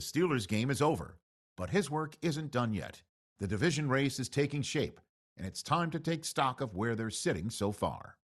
The Steelers' game is over, but his work isn't done yet. The division race is taking shape, and it's time to take stock of where they're sitting so far.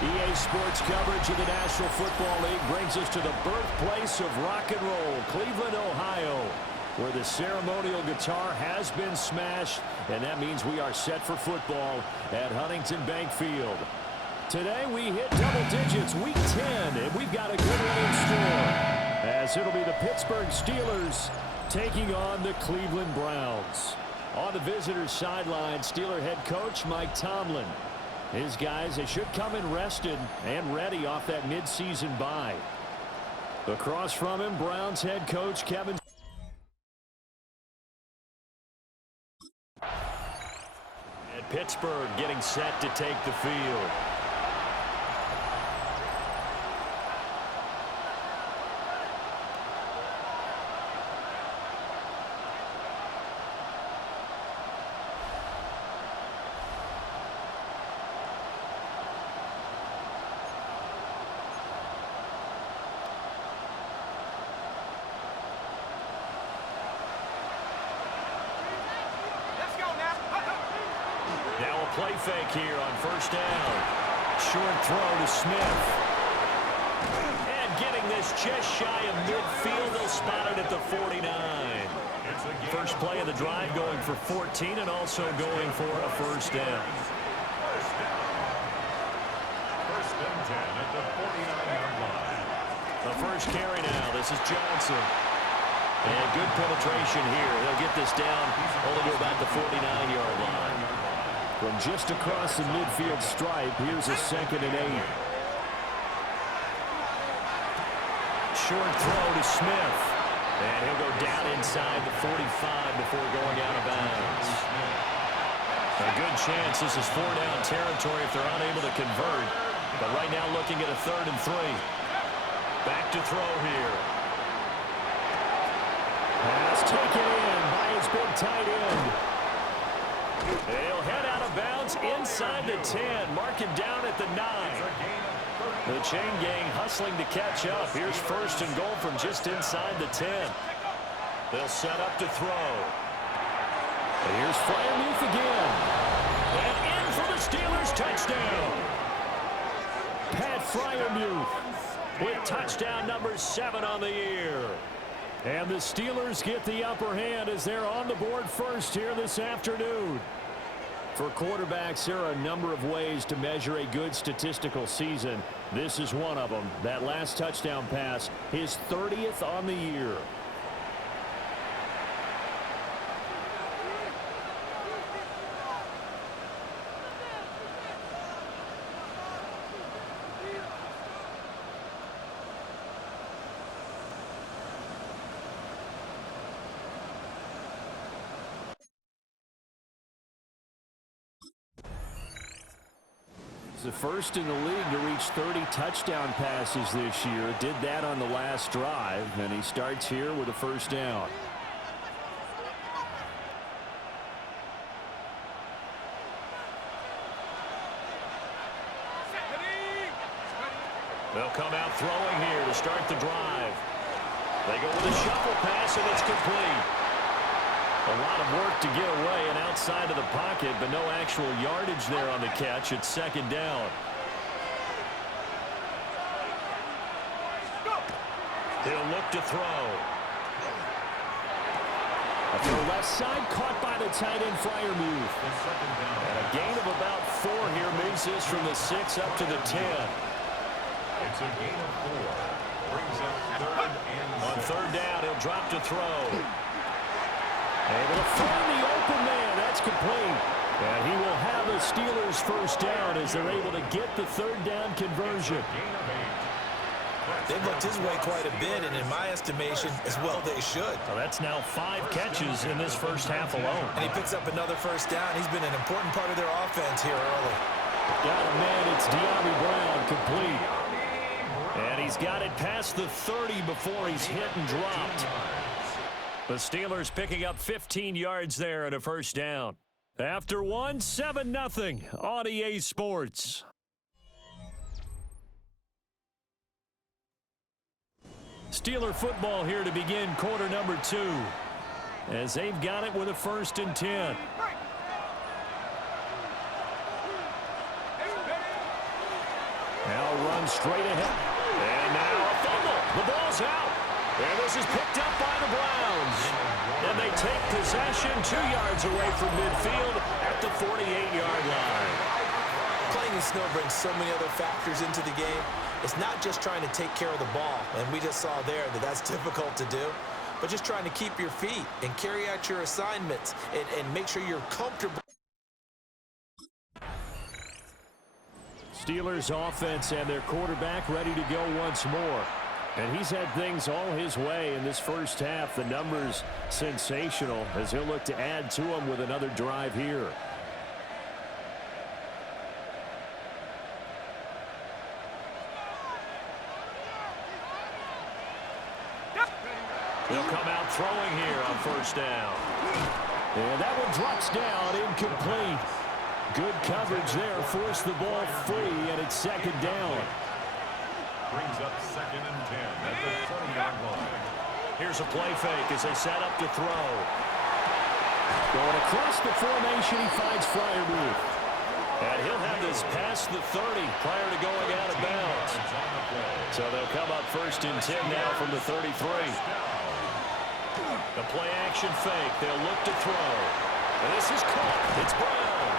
EA Sports coverage of the National Football League brings us to the birthplace of rock and roll, Cleveland, Ohio, where the ceremonial guitar has been smashed, and that means we are set for football at Huntington Bank Field. Today we hit double digits, week 10, and we've got a good one in store, as it'll be the Pittsburgh Steelers taking on the Cleveland Browns. On the visitors' sideline, Steeler head coach Mike Tomlin. His guys, they should come in rested and ready off that midseason bye. Across from him, Browns head coach Kevin. And Pittsburgh getting set to take the field. Play fake here on first down. Short throw to Smith. And getting this just shy of midfield. They'll spot it at the 49. First play of the drive going for 14 and also going for a first down. First and 10 at the 49-yard line. The first carry now. This is Johnson. And good penetration here. They'll get this down only to about the 49-yard line. From just across the midfield stripe, here's a 2nd and 8. Short throw to Smith. And he'll go down inside the 45 before going out of bounds. A good chance this is 4-down territory if they're unable to convert. But right now looking at a 3rd and 3. Back to throw here. Pass taken in by his big tight end. They'll head out of bounds inside the 10. Mark him down at the 9. The chain gang hustling to catch up. Here's 1st and goal from just inside the 10. They'll set up to throw. And here's Freiermuth again. And in for the Steelers touchdown. Pat Freiermuth with touchdown number 7 on the year. And the Steelers get the upper hand as they're on the board first here this afternoon. For quarterbacks, there are a number of ways to measure a good statistical season. This is one of them. That last touchdown pass, his 30th on the year. The first in the league to reach 30 touchdown passes this year. Did that on the last drive, and he starts here with a first down. They'll come out throwing here to start the drive. They go with a shuffle pass, and it's complete. A lot of work to get away and outside of the pocket, but no actual yardage there on the catch. It's second down. He'll look to throw. A throw left side, caught by the tight end Freiermuth. And a gain of about 4 here moves this from the 6 up to the 10. It's a gain of 4. Brings up third and on third down, he'll drop to throw. Able to find the open man. That's complete. And he will have the Steelers first down as they're able to get the third down conversion. They've looked his way quite a bit, and in my estimation, as well they should. Well, that's now 5 catches in this first half alone. And he picks up another first down. He's been an important part of their offense here early. Got a man. It's De'Ami Brown, complete. And he's got it past the 30 before he's hit and dropped. The Steelers picking up 15 yards there and a first down. After one, 7-0 on EA Sports. Steeler football here to begin quarter number 2. As they've got it with a 1st and 10. Now run straight ahead. And now a fumble. The ball's out. And this is picked up by the Browns. And they take possession 2 yards away from midfield at the 48-yard line. Playing in snow brings so many other factors into the game. It's not just trying to take care of the ball, and we just saw there that that's difficult to do, but just trying to keep your feet and carry out your assignments and make sure you're comfortable. Steelers offense and their quarterback ready to go once more. And he's had things all his way in this first half. The numbers sensational as he'll look to add to them with another drive here. He'll come out throwing here on first down. And that one drops down, incomplete. Good coverage there, forced the ball free, and it's second down. Brings up 2nd and 10 at the 20-yard line. Here's a play fake as they set up to throw. Going across the formation, he finds Freiermuth. And he'll have this past the 30 prior to going out of bounds. So they'll come up 1st and 10 now from the 33. The play action fake. They'll look to throw. And this is caught. It's Brown.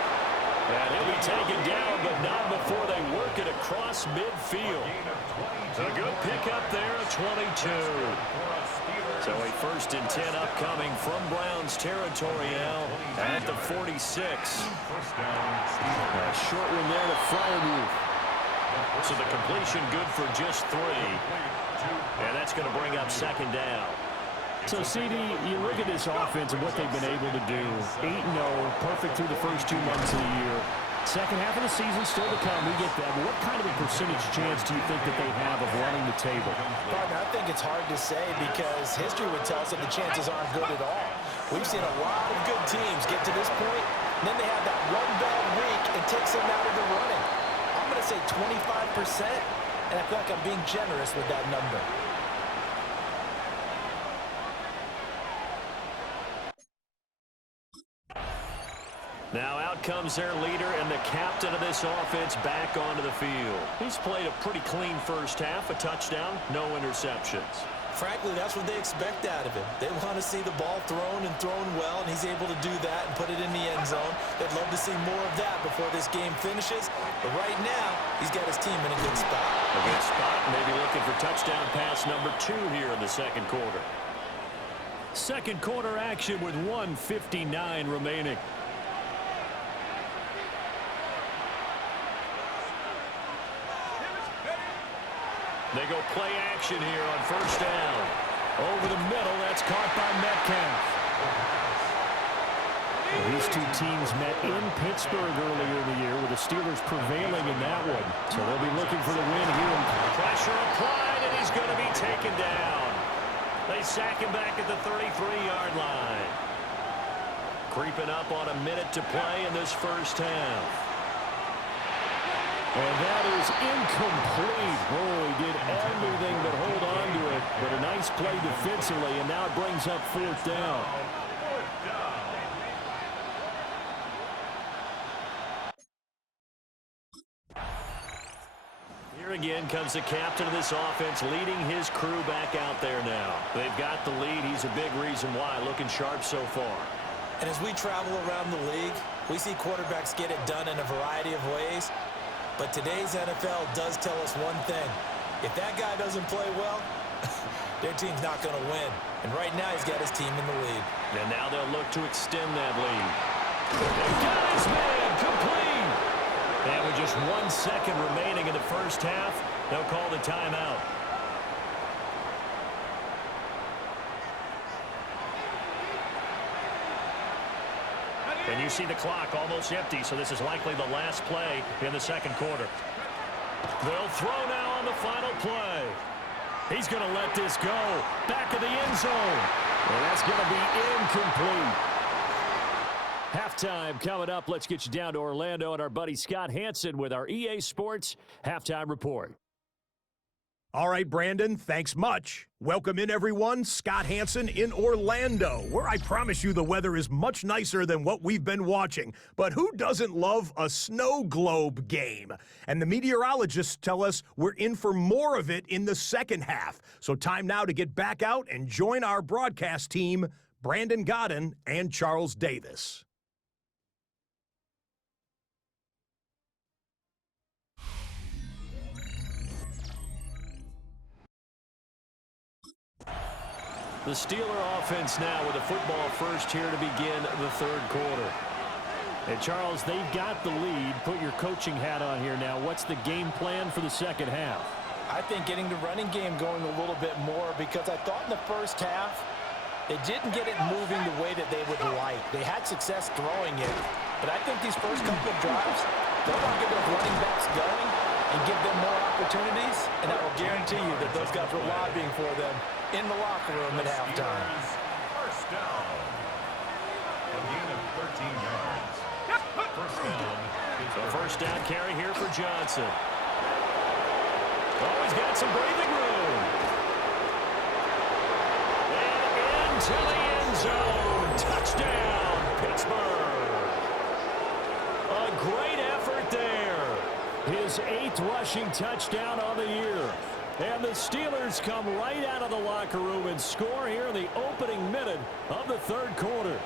And he'll be taken down, but not before they work it across midfield. A good pickup there at 22. So a 1st and 10 upcoming from Browns territory now at the 46. A short one there to Freiermuth. So the completion good for just 3. And that's going to bring up second down. So, CD, you look at this offense and what they've been able to do. 8-0, perfect through the first 2 months of the year. Second half of the season still to come. We get that. But what kind of a percentage chance do you think that they have of running the table? Partner, I think it's hard to say because history would tell us that the chances aren't good at all. We've seen a lot of good teams get to this point, and then they have that one bad week and takes them out of the running. I'm going to say 25%, and I feel like I'm being generous with that number. Now out comes their leader and the captain of this offense back onto the field. He's played a pretty clean first half, a touchdown, no interceptions. Frankly, that's what they expect out of him. They want to see the ball thrown and thrown well, and he's able to do that and put it in the end zone. They'd love to see more of that before this game finishes. But right now, he's got his team in a good spot. A good spot, maybe looking for touchdown pass number 2 here in the second quarter. Second quarter action with 1:59 remaining. They go play action here on first down. Over the middle, that's caught by Metcalf. Well, these two teams met in Pittsburgh earlier in the year with the Steelers prevailing in that one. So they'll be looking for the win here. Pressure applied, and he's going to be taken down. They sack him back at the 33-yard line. Creeping up on a minute to play in this first half. And that is incomplete. Oh, he did everything but hold on to it. But a nice play defensively, and now it brings up fourth down. Here again comes the captain of this offense, leading his crew back out there now. They've got the lead. He's a big reason why. Looking sharp so far. And as we travel around the league, we see quarterbacks get it done in a variety of ways. But today's NFL does tell us one thing. If that guy doesn't play well, their team's not going to win. And right now he's got his team in the lead. And now they'll look to extend that lead. They got his man complete. And with just 1 second remaining in the first half, they'll call the timeout. And you see the clock almost empty, so this is likely the last play in the second quarter. They'll throw now on the final play. He's going to let this go. Back of the end zone. And that's going to be incomplete. Halftime coming up. Let's get you down to Orlando and our buddy Scott Hansen with our EA Sports Halftime Report. All right, Brandon, thanks much. Welcome in, everyone. Scott Hansen in Orlando, where I promise you the weather is much nicer than what we've been watching. But who doesn't love a snow globe game? And the meteorologists tell us we're in for more of it in the second half. So time now to get back out and join our broadcast team, Brandon Godden and Charles Davis. The Steeler offense now with the football first here to begin the third quarter. And Charles, they've got the lead. Put your coaching hat on here now. What's the game plan for the second half? I think getting the running game going a little bit more, because I thought in the first half they didn't get it moving the way that they would like. They had success throwing it, but I think these first couple of drives, they want to get those running backs going and give them more opportunities, and I will guarantee you that those guys were lobbying for them in the locker room at halftime. First down. A gain of 13 yards. First down. So first down carry here for Johnson. Oh, he's got some breathing room. And into the end zone. Touchdown, Pittsburgh. A great effort there. His 8th rushing touchdown on the year. And the Steelers come right out of the locker room and score here in the opening minute of the third quarter.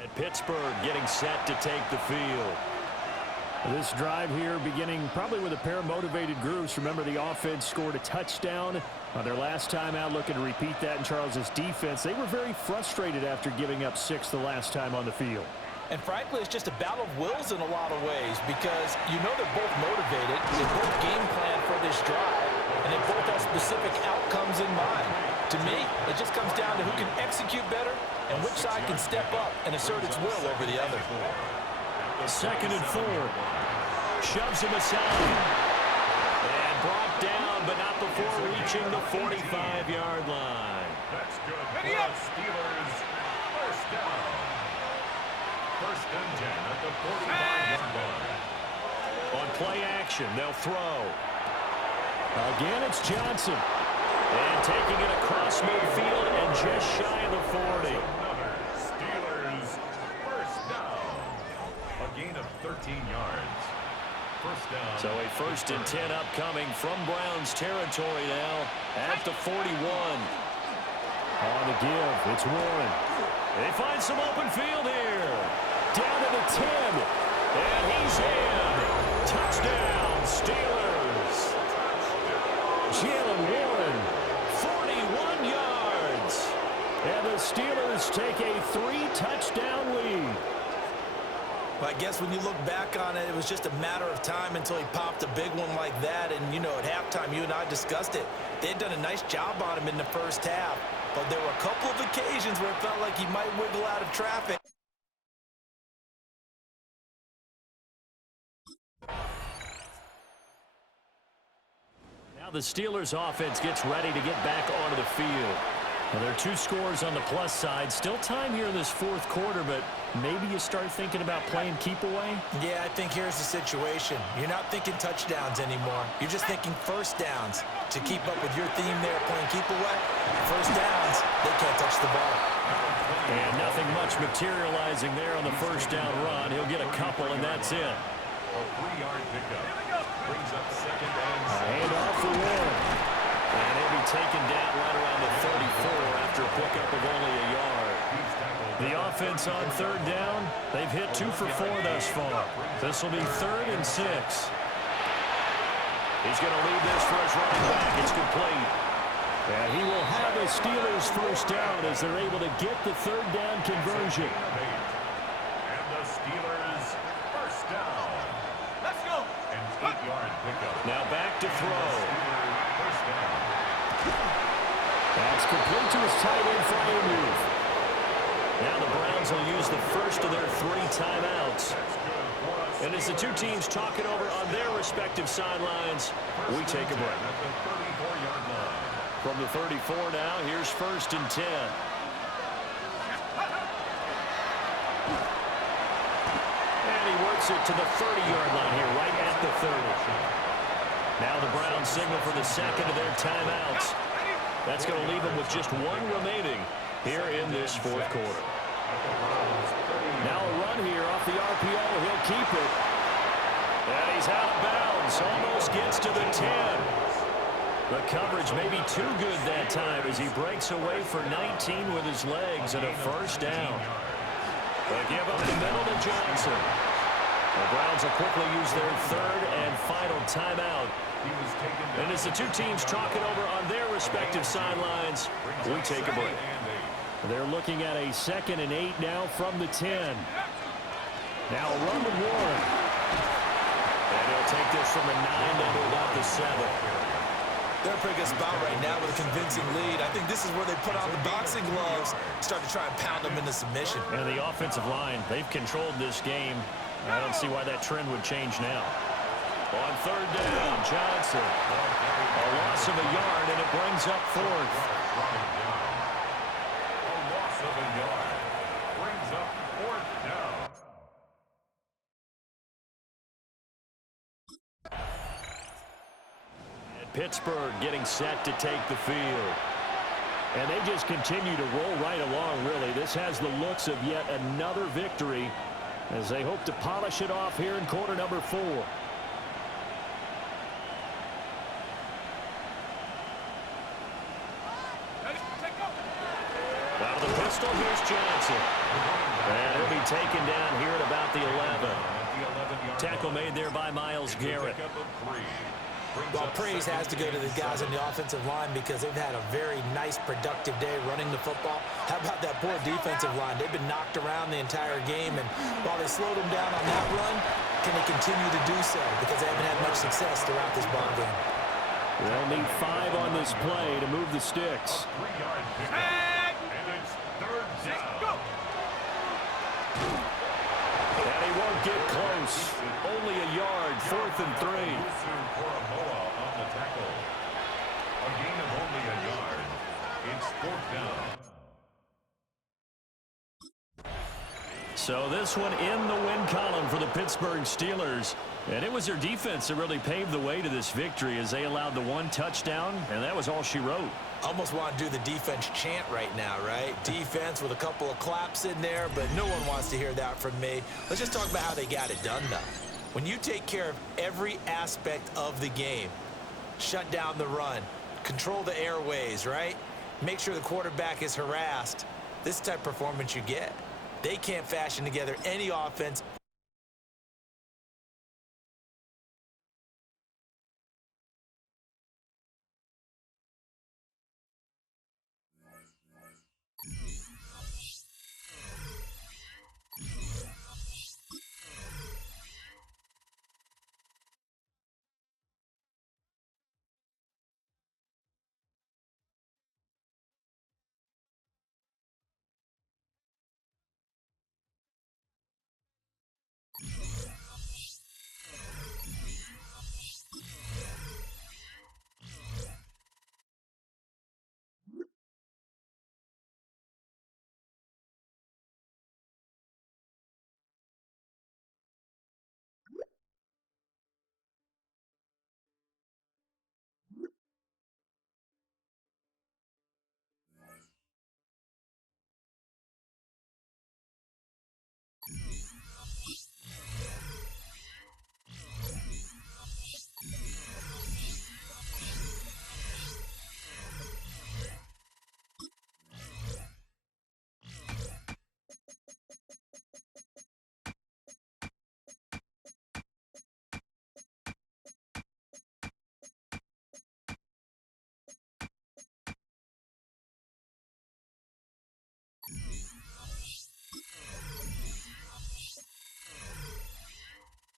And Pittsburgh getting set to take the field. This drive here beginning probably with a pair of motivated groups. Remember, the offense scored a touchdown on their last time out, looking to repeat that in Charles's defense. They were very frustrated after giving up 6 the last time on the field. And frankly, it's just a battle of wills in a lot of ways, because you know they're both motivated, they both game plan for this drive, and they both have specific outcomes in mind. To me, it just comes down to who can execute better and which side can step up and assert its will over the other. 2nd and 4. Shoves him aside. And brought down, but not before reaching the 45-yard line. That's good for the Steelers. First down. First and 10 at the 45-yard line. On play action, they'll throw. Again, it's Johnson. And taking it across midfield and just shy of the 40. Another Steelers first down. A gain of 13 yards. First down. So a 1st and 10 upcoming from Browns territory now at the 41. On the give, it's Warren. They find some open field here. Down to the 10. And he's in. Touchdown, Steelers. Jalen Warren, 41 yards. And the Steelers take a 3-touchdown lead. Well, I guess when you look back on it, it was just a matter of time until he popped a big one like that. And, you know, at halftime, you and I discussed it. They had done a nice job on him in the first half. But there were a couple of occasions where it felt like he might wiggle out of traffic. Now the Steelers offense gets ready to get back onto the field. Well, there are 2 scores on the plus side. Still time here in this 4th quarter, but maybe you start thinking about playing keep away? Yeah, I think here's the situation. You're not thinking touchdowns anymore. You're just thinking first downs. To keep up with your theme there, playing keep away, first downs, they can't touch the ball. And nothing much materializing there on the first down run. He'll get a couple, and that's it. A 3-yard pickup. Brings up 2nd and 7. Handoff for Warren. And he'll be taken down right around the 34 after a pickup of only a yard. The offense on 3rd down, they've hit 2 for 4 thus far. This will be 3rd and 6. He's going to lead this for his running back. It's complete. And he will have a Steelers first down as they're able to get the 3rd down conversion. And the Steelers first down. Let's go. An 8-yard pickup. Now back to throw. First down. That's complete to his tight end for a move. Now the Browns will use the first of their 3 timeouts. And as the 2 teams talk it over on their respective sidelines, we take a break. At the 34-yard line. From the 34 now, here's 1st and 10. And he works it to the 30-yard line here, right at the 30. Now the Browns signal for the 2nd of their timeouts. That's going to leave them with just 1 remaining here in this 4th quarter. Now a run here off the RPO. He'll keep it. And he's out of bounds. Almost gets to the 10. The coverage may be too good that time as he breaks away for 19 with his legs and a first down. They give up the middle to Johnson. The Browns will quickly use their 3rd and final timeout. And as the 2 teams talk it over on their respective sidelines, we take a break. They're looking at a 2nd and 8 now from the 10. Now a run with Warren. And he'll take this from the 9 down to about the 7. They're a pretty good spot right now with a convincing lead. I think this is where they put on the boxing gloves, start to try and pound them into submission. And the offensive line, they've controlled this game. I don't see why that trend would change now. On 3rd down, Johnson. A loss of a yard, and it brings up 4th. A loss of a yard. Brings up 4th down. And Pittsburgh getting set to take the field. And they just continue to roll right along, really. This has the looks of yet another victory as they hope to polish it off here in quarter number 4. Out of the pistol, here's Johnson. And he'll be taken down here at about the 11. Tackle made there by Myles Garrett. Well, praise has to go to the guys on the offensive line because they've had a very nice, productive day running the football. How about that poor defensive line? They've been knocked around the entire game, and while they slowed them down on that run, can they continue to do so? Because they haven't had much success throughout this ball game. They'll need 5 on this play to move the sticks. And he won't get close. Only a yard, 4th and 3. A gain of only a yard. It's 4th down. So this one in the win column for the Pittsburgh Steelers. And it was their defense that really paved the way to this victory as they allowed the one touchdown, and that was all she wrote. Almost want to do the defense chant right now, right? Defense with a couple of claps in there, but no one wants to hear that from me. Let's just talk about how they got it done, though. When you take care of every aspect of the game, shut down the run, control the airways, right? Make sure the quarterback is harassed. This type of performance you get. They can't fashion together any offense